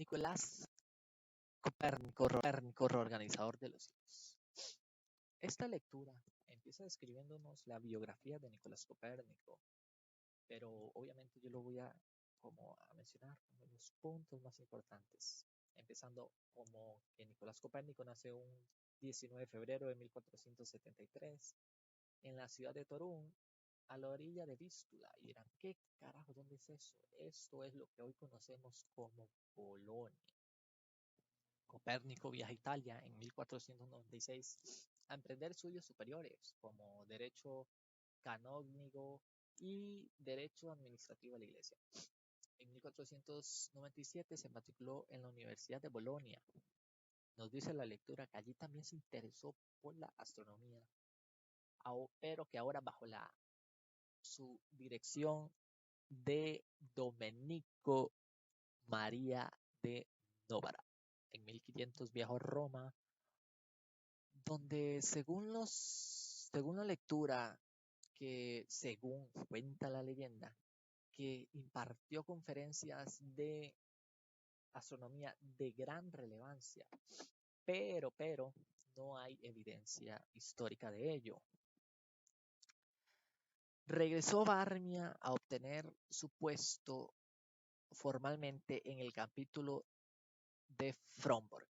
Nicolás Copérnico, reorganizador de los hilos. Esta lectura empieza describiéndonos la biografía de Nicolás Copérnico, pero obviamente yo lo voy a mencionar como los puntos más importantes, empezando como que Nicolás Copérnico nace un 19 de febrero de 1473 en la ciudad de Torún, a la orilla de Vístula. Y dirán, ¿qué carajo? ¿Dónde es eso? Esto es lo que hoy conocemos como Polonia. Copérnico viaja a Italia en 1496 a emprender estudios superiores como derecho canónico y derecho administrativo a la Iglesia. En 1497 se matriculó en la Universidad de Bolonia. Nos dice la lectura que allí también se interesó por la astronomía, pero que ahora bajo su dirección de Domenico María de Novara. En 1500 viajó a Roma, donde según la lectura, que según cuenta la leyenda, que impartió conferencias de astronomía de gran relevancia, pero no hay evidencia histórica de ello. Regresó Varmia a obtener su puesto formalmente en el capítulo de Fromborg.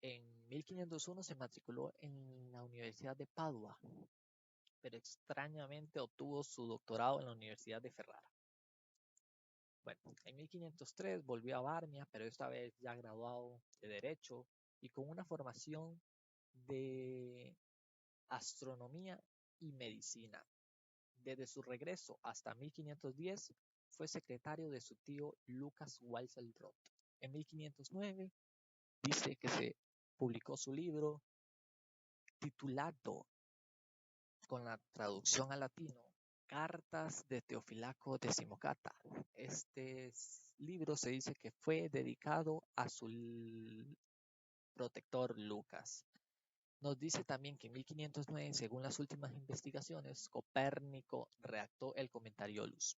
En 1501 se matriculó en la Universidad de Padua, pero extrañamente obtuvo su doctorado en la Universidad de Ferrara. Bueno, en 1503 volvió a Varmia, pero esta vez ya graduado de Derecho y con una formación de astronomía y medicina. Desde su regreso hasta 1510 fue secretario de su tío Lucas Weisselroth. En 1509 dice que se publicó su libro titulado, con la traducción al latino, Cartas de Teofilaco Decimocata. Este libro se dice que fue dedicado a su protector Lucas. Nos dice también que en 1509, según las últimas investigaciones, Copérnico redactó el Commentariolus.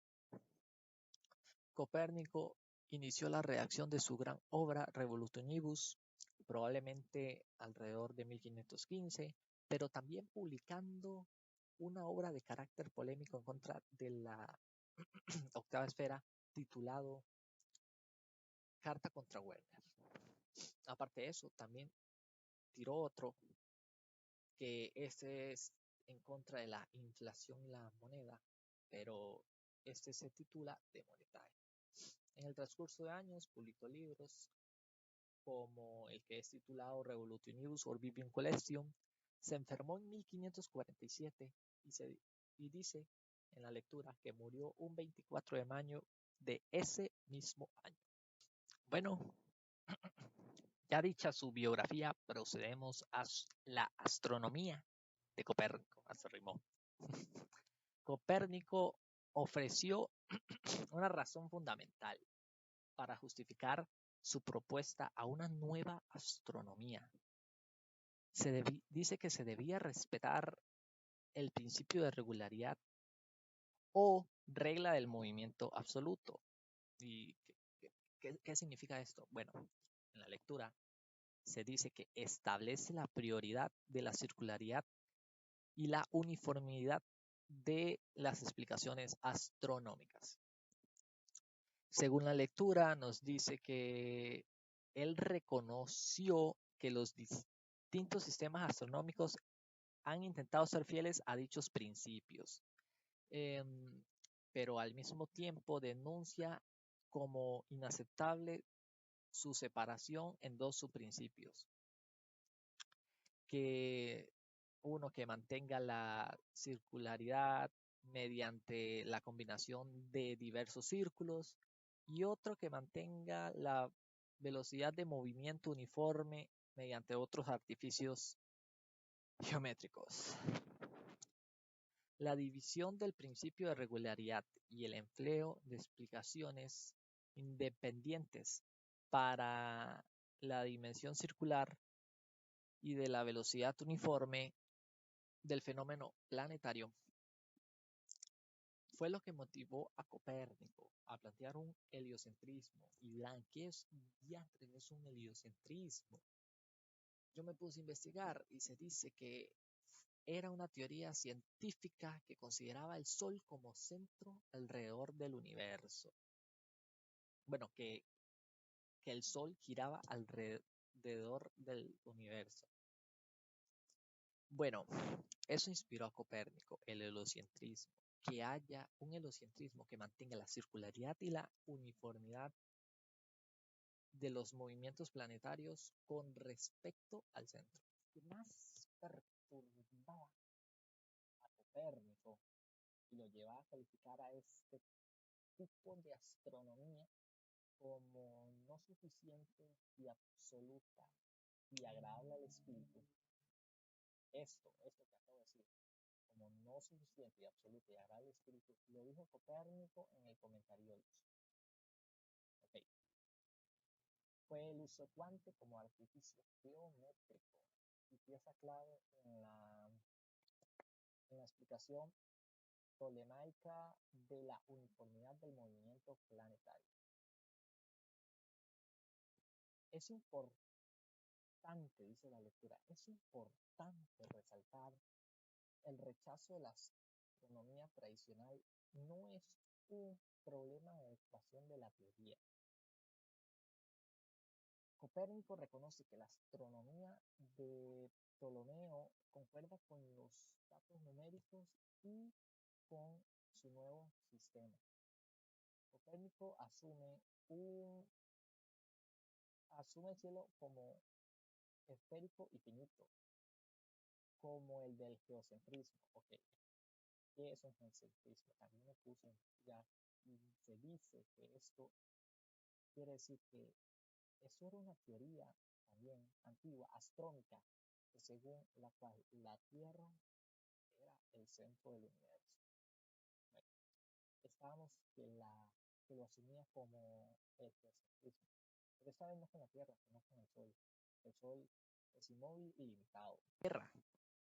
Copérnico inició la redacción de su gran obra Revolutionibus, probablemente alrededor de 1515, pero también publicando una obra de carácter polémico en contra de la octava esfera, titulado Carta contra Werner. Aparte de eso, también tiró otro, que ese es en contra de la inflación y la moneda, pero este se titula De Monetae. En el transcurso de años publicó libros como el que es titulado Revolutionibus Orbivium Collection. Se enfermó en 1547 y dice en la lectura que murió un 24 de mayo de ese mismo año. Bueno, ya dicha su biografía, procedemos a la astronomía de Copérnico. Hasta rimó. Copérnico ofreció una razón fundamental para justificar su propuesta a una nueva astronomía. Dice que se debía respetar el principio de regularidad o regla del movimiento absoluto. ¿Y qué significa esto? Bueno, en la lectura se dice que establece la prioridad de la circularidad y la uniformidad de las explicaciones astronómicas. Según la lectura, nos dice que él reconoció que los distintos sistemas astronómicos han intentado ser fieles a dichos principios, pero al mismo tiempo denuncia como inaceptable su separación en dos subprincipios, que uno que mantenga la circularidad mediante la combinación de diversos círculos y otro que mantenga la velocidad de movimiento uniforme mediante otros artificios geométricos. La división del principio de regularidad y el empleo de explicaciones independientes para la dimensión circular y de la velocidad uniforme del fenómeno planetario Fue lo que motivó a Copérnico a plantear un heliocentrismo. Y dirán, ¿qué es diantres es un heliocentrismo? Yo me puse a investigar y se dice que era una teoría científica que consideraba el Sol como centro alrededor del universo. Bueno, que el Sol giraba alrededor del universo. Bueno, eso inspiró a Copérnico, el heliocentrismo, que haya un heliocentrismo que mantenga la circularidad y la uniformidad de los movimientos planetarios con respecto al centro. Lo que más perturbaba a Copérnico y lo llevaba a calificar a este tipo de astronomía como no suficiente y absoluta y agradable al espíritu. Esto que acabo de decir, como no suficiente y absoluta y agradable al espíritu, lo dijo Copérnico en el comentario. Okay. Fue el uso cuántico como artificio geométrico y pieza clave en la explicación tolemaica de la uniformidad del movimiento planetario. Es importante, dice la lectura, es importante resaltar el rechazo de la astronomía tradicional no es un problema de adecuación de la teoría. Copérnico reconoce que la astronomía de Ptolomeo concuerda con los datos numéricos y con su nuevo sistema. Copérnico asume el cielo como esférico y finito, como el del geocentrismo. Okay. ¿Qué es un geocentrismo? También me puse ya y se dice que esto quiere decir que eso era una teoría también antigua, astrónica, que según la cual la Tierra era el centro del universo. Bueno, estábamos que lo asumía como el geocentrismo, pero esta vez no con la Tierra, sino con el Sol. El Sol es inmóvil y limitado. Tierra,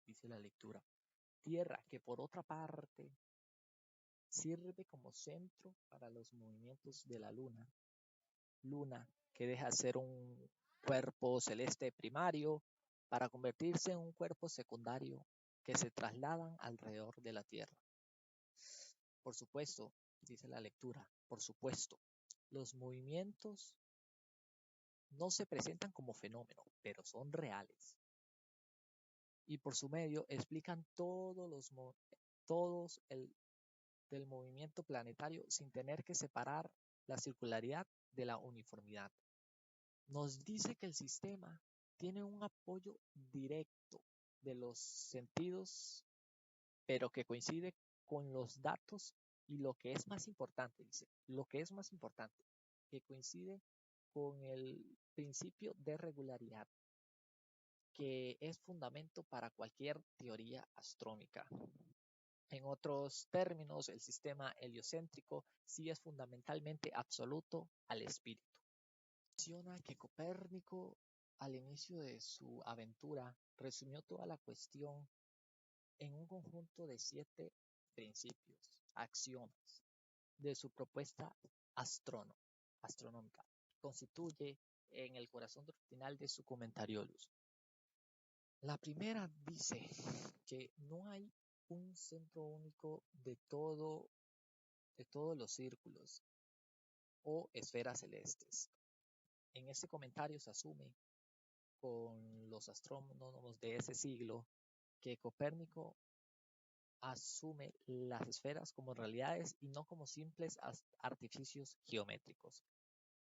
dice la lectura. Tierra que por otra parte sirve como centro para los movimientos de la Luna. Luna que deja de ser un cuerpo celeste primario para convertirse en un cuerpo secundario que se trasladan alrededor de la Tierra. Por supuesto, dice la lectura, por supuesto, los movimientos no se presentan como fenómeno, pero son reales. Y por su medio explican todos el del movimiento planetario sin tener que separar la circularidad de la uniformidad. Nos dice que el sistema tiene un apoyo directo de los sentidos, pero que coincide con los datos y lo que es más importante, dice, lo que es más importante, que coincide con el principio de regularidad, que es fundamento para cualquier teoría astronómica. En otros términos, el sistema heliocéntrico sí es fundamentalmente absoluto al espíritu. Menciona que Copérnico, al inicio de su aventura, resumió toda la cuestión en un conjunto de 7 principios, axiomas, de su propuesta astronómica. Constituye en el corazón doctrinal de su Commentariolus. La primera dice que no hay un centro único de todos los círculos o esferas celestes. En este comentario se asume con los astrónomos de ese siglo que Copérnico asume las esferas como realidades y no como simples artificios geométricos.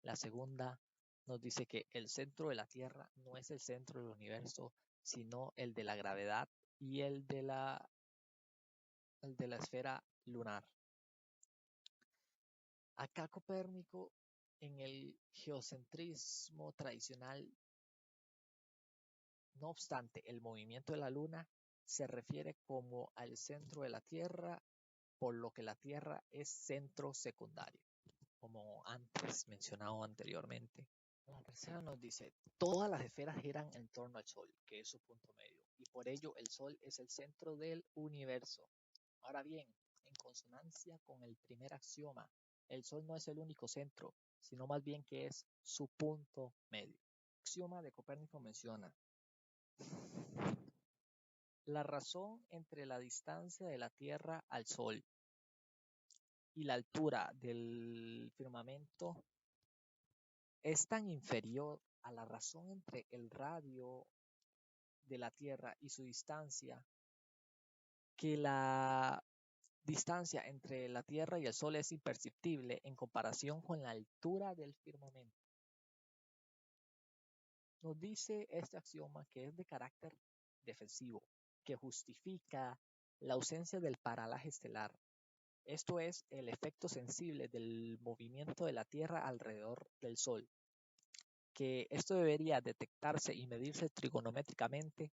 La segunda nos dice que el centro de la Tierra no es el centro del universo, sino el de la gravedad y el de la esfera lunar. Acá Copérnico, en el geocentrismo tradicional, no obstante, el movimiento de la Luna se refiere como al centro de la Tierra, por lo que la Tierra es centro secundario, como antes mencionado anteriormente. La tercera nos dice, todas las esferas giran en torno al Sol, que es su punto medio, y por ello el Sol es el centro del universo. Ahora bien, en consonancia con el primer axioma. El Sol no es el único centro, sino más bien que es su punto medio. El axioma de Copérnico menciona: la razón entre la distancia de la Tierra al Sol y la altura del firmamento es tan inferior a la razón entre el radio de la Tierra y su distancia, que la distancia entre la Tierra y el Sol es imperceptible en comparación con la altura del firmamento. Nos dice este axioma que es de carácter defensivo, que justifica la ausencia del paralaje estelar. Esto es el efecto sensible del movimiento de la Tierra alrededor del Sol, que esto debería detectarse y medirse trigonométricamente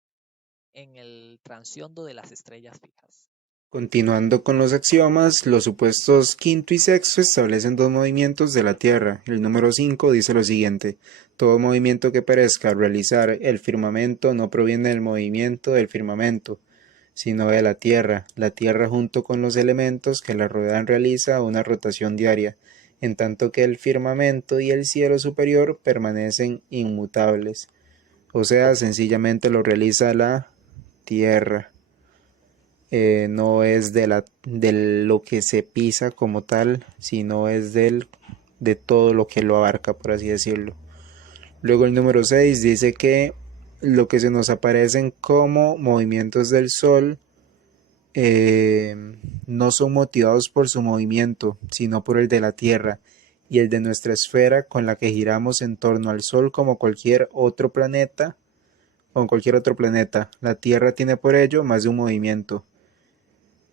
en el transiondo de las estrellas fijas. Continuando con los axiomas, los supuestos quinto y sexto establecen dos movimientos de la Tierra. El número 5 dice lo siguiente: todo movimiento que parezca realizar el firmamento no proviene del movimiento del firmamento, sino de la Tierra. La Tierra junto con los elementos que la rodean realiza una rotación diaria, en tanto que el firmamento y el cielo superior permanecen inmutables. O sea, sencillamente lo realiza la Tierra. No es de lo que se pisa como tal, sino es de todo lo que lo abarca, por así decirlo. Luego el número 6 dice que lo que se nos aparecen como movimientos del Sol no son motivados por su movimiento, sino por el de la Tierra y el de nuestra esfera con la que giramos en torno al Sol como cualquier otro planeta. La Tierra tiene por ello más de un movimiento.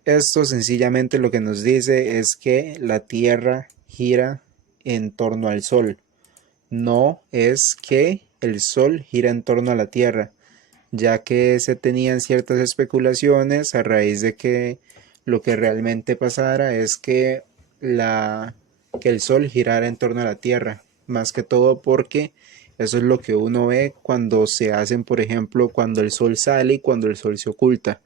Esto sencillamente lo que nos dice es que la Tierra gira en torno al Sol. No es que el Sol gira en torno a la Tierra, ya que se tenían ciertas especulaciones a raíz de que lo que realmente pasara es que el Sol girara en torno a la Tierra, más que todo porque eso es lo que uno ve cuando se hacen, por ejemplo, cuando el Sol sale y cuando el Sol se oculta.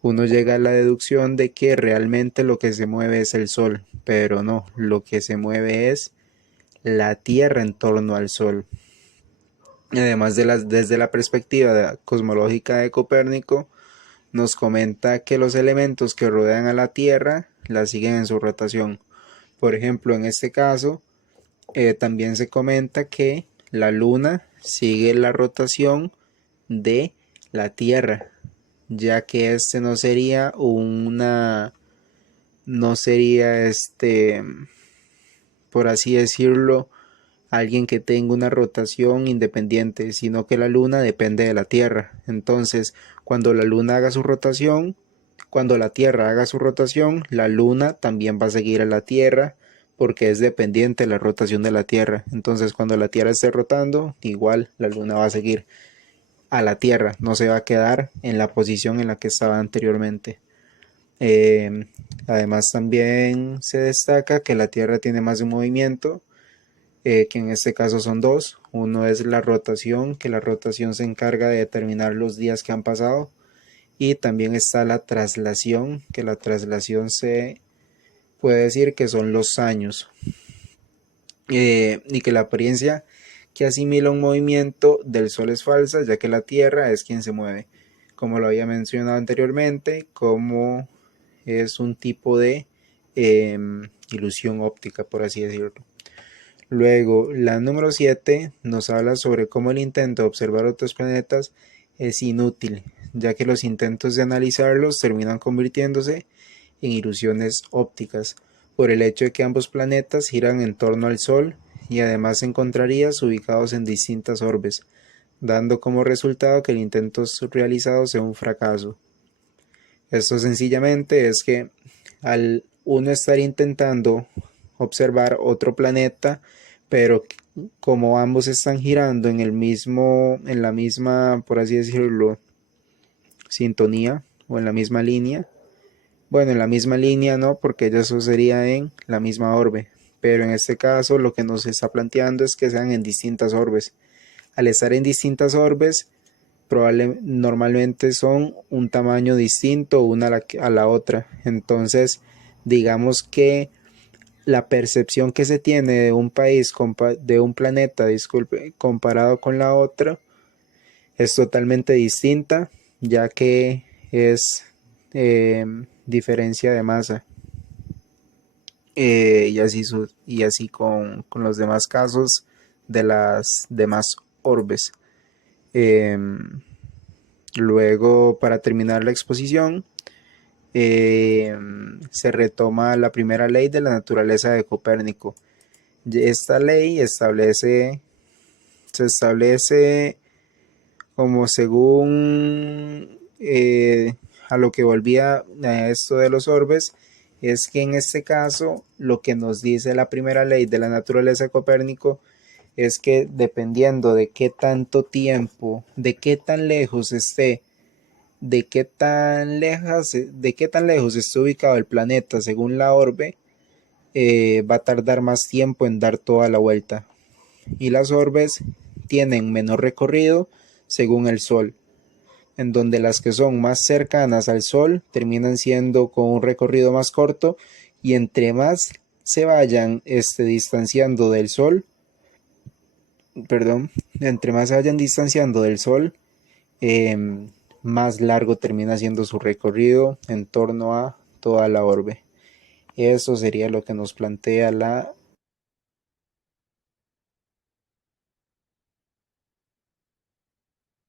Uno llega a la deducción de que realmente lo que se mueve es el Sol, pero no, lo que se mueve es la Tierra en torno al Sol. Además, desde la perspectiva cosmológica de Copérnico, nos comenta que los elementos que rodean a la Tierra la siguen en su rotación. Por ejemplo, en este caso, también se comenta que la Luna sigue la rotación de la Tierra, ya que este no sería por así decirlo, alguien que tenga una rotación independiente, sino que la Luna depende de la Tierra. Entonces, cuando la Luna haga su rotación, cuando la Tierra haga su rotación, la Luna también va a seguir a la Tierra porque es dependiente de la rotación de la Tierra. Entonces, cuando la Tierra esté rotando, igual la Luna va a seguir a la Tierra, no se va a quedar en la posición en la que estaba anteriormente. Además, también se destaca que la Tierra tiene más de un movimiento, que en este caso son dos. Uno es la rotación, que la rotación se encarga de determinar los días que han pasado, y también está la traslación, que la traslación se puede decir que son los años, y que la apariencia que asimila un movimiento del Sol es falsa, ya que la Tierra es quien se mueve, como lo había mencionado anteriormente, como es un tipo de ilusión óptica, por así decirlo. Luego, la número 7 nos habla sobre cómo el intento de observar otros planetas es inútil, ya que los intentos de analizarlos terminan convirtiéndose en ilusiones ópticas, por el hecho de que ambos planetas giran en torno al Sol y además se encontrarían ubicados en distintas orbes, dando como resultado que el intento realizado sea un fracaso. Esto sencillamente es que al uno estar intentando observar otro planeta, pero como ambos están girando en la misma, por así decirlo, sintonía o en la misma línea, bueno, en la misma línea no, porque eso sería en la misma orbe, pero en este caso lo que nos está planteando es que sean en distintas orbes. Al estar en distintas orbes, normalmente son un tamaño distinto una a la otra, entonces digamos que la percepción que se tiene de un país, de un planeta, disculpe, comparado con la otra, es totalmente distinta, ya que es diferencia de masa. Y así con los demás casos de las demás orbes. Luego, para terminar la exposición, se retoma la primera ley de la naturaleza de Copérnico. Esta ley se establece como según a lo que volvía a esto de los orbes, es que en este caso lo que nos dice la primera ley de la naturaleza de Copérnico es que dependiendo de qué tanto tiempo, de qué tan lejos esté, de qué tan lejos esté ubicado el planeta según la orbe, va a tardar más tiempo en dar toda la vuelta. Y las orbes tienen menor recorrido según el Sol, en donde las que son más cercanas al Sol terminan siendo con un recorrido más corto, y entre más se vayan distanciando del Sol, entre más se vayan distanciando del Sol, más largo termina siendo su recorrido en torno a toda la orbe. Eso sería lo que nos plantea la